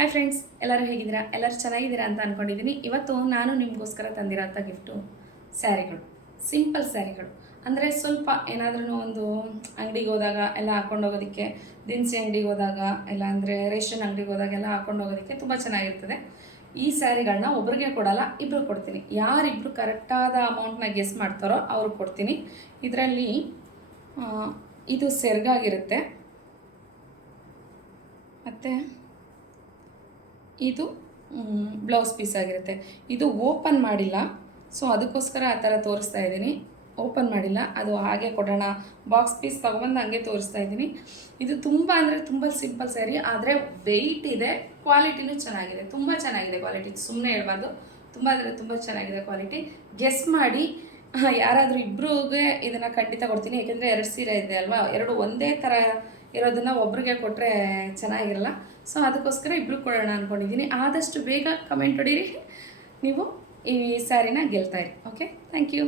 Hi friends, ಎಲ್ಲರೂ ಹೇಗಿದ್ದೀರಾ? ಎಲ್ಲರೂ ಚೆನ್ನಾಗಿದ್ದೀರಾ ಅಂತ ಅಂದ್ಕೊಂಡಿದ್ದೀನಿ. ಇವತ್ತು ನಾನು ನಿಮಗೋಸ್ಕರ ತಂದಿರೋಂಥ ಗಿಫ್ಟು ಸ್ಯಾರಿಗಳು, ಸಿಂಪಲ್ ಸ್ಯಾರಿಗಳು. ಅಂದರೆ ಸ್ವಲ್ಪ ಏನಾದ್ರೂ ಒಂದು ಅಂಗಡಿಗೆ ಹೋದಾಗ ಎಲ್ಲ ಹಾಕ್ಕೊಂಡು ಹೋಗೋದಕ್ಕೆ, ದಿನಸಿ ಅಂಗಡಿಗೆ ಹೋದಾಗ ಇಲ್ಲ ಅಂದರೆ ರೇಷನ್ ಅಂಗಡಿಗೆ ಹೋದಾಗೆಲ್ಲ ಹಾಕ್ಕೊಂಡು ಹೋಗೋದಕ್ಕೆ ತುಂಬ ಚೆನ್ನಾಗಿರ್ತದೆ. ಈ ಸ್ಯಾರಿಗಳನ್ನ ಒಬ್ರಿಗೆ ಕೊಡಲ್ಲ, ಇಬ್ಬರು ಕೊಡ್ತೀನಿ. ಯಾರಿಬ್ಬರು ಕರೆಕ್ಟಾದ ಅಮೌಂಟ್ನ ಗೆಸ್ ಮಾಡ್ತಾರೋ ಅವ್ರಿಗೆ ಕೊಡ್ತೀನಿ. ಇದರಲ್ಲಿ ಇದು ಸೆರ್ಗಾಗಿರುತ್ತೆ ಮತ್ತು ಇದು ಬ್ಲೌಸ್ ಪೀಸ್ ಆಗಿರುತ್ತೆ. ಇದು ಓಪನ್ ಮಾಡಿಲ್ಲ, ಸೊ ಅದಕ್ಕೋಸ್ಕರ ಆ ಥರ ತೋರಿಸ್ತಾ ಇದ್ದೀನಿ. ಓಪನ್ ಮಾಡಿಲ್ಲ, ಅದು ಹಾಗೆ ಕೊಡೋಣ, ಬಾಕ್ಸ್ ಪೀಸ್ ತೊಗೊಬಂದು ಹಂಗೆ ತೋರಿಸ್ತಾ ಇದ್ದೀನಿ. ಇದು ತುಂಬ ಅಂದರೆ ತುಂಬ ಸಿಂಪಲ್ ಸ್ಯಾರಿ, ಆದರೆ ವೆಯ್ಟ್ ಇದೆ, ಕ್ವಾಲಿಟಿನೂ ಚೆನ್ನಾಗಿದೆ, ತುಂಬ ಚೆನ್ನಾಗಿದೆ ಕ್ವಾಲಿಟಿ. ಸುಮ್ಮನೆ ಹೇಳ್ಬಾರ್ದು, ತುಂಬ ಅಂದರೆ ತುಂಬ ಚೆನ್ನಾಗಿದೆ ಕ್ವಾಲಿಟಿ. ಗೆಸ್ ಮಾಡಿ, ಯಾರಾದರೂ ಇಬ್ಬರಿಗೆ ಇದನ್ನು ಖಂಡಿತ ಕೊಡ್ತೀನಿ. ಯಾಕೆಂದರೆ 2 ಸೀರೆ ಇದೆ ಅಲ್ವಾ, 2 ಒಂದೇ ಥರ ಇರೋದನ್ನು ಒಬ್ರಿಗೆ ಕೊಟ್ಟರೆ ಚೆನ್ನಾಗಿರಲ್ಲ. ಸೊ ಅದಕ್ಕೋಸ್ಕರ ಇಬ್ಬರು ಕೊಡೋಣ ಅಂದ್ಕೊಂಡಿದ್ದೀನಿ. ಆದಷ್ಟು ಬೇಗ ಕಮೆಂಟ್ ಹೊಡೀರಿ, ನೀವು ಈ ಸ್ಯಾರಿನ ಗೆಲ್ತಾ ಇರಿ. Okay, thank you.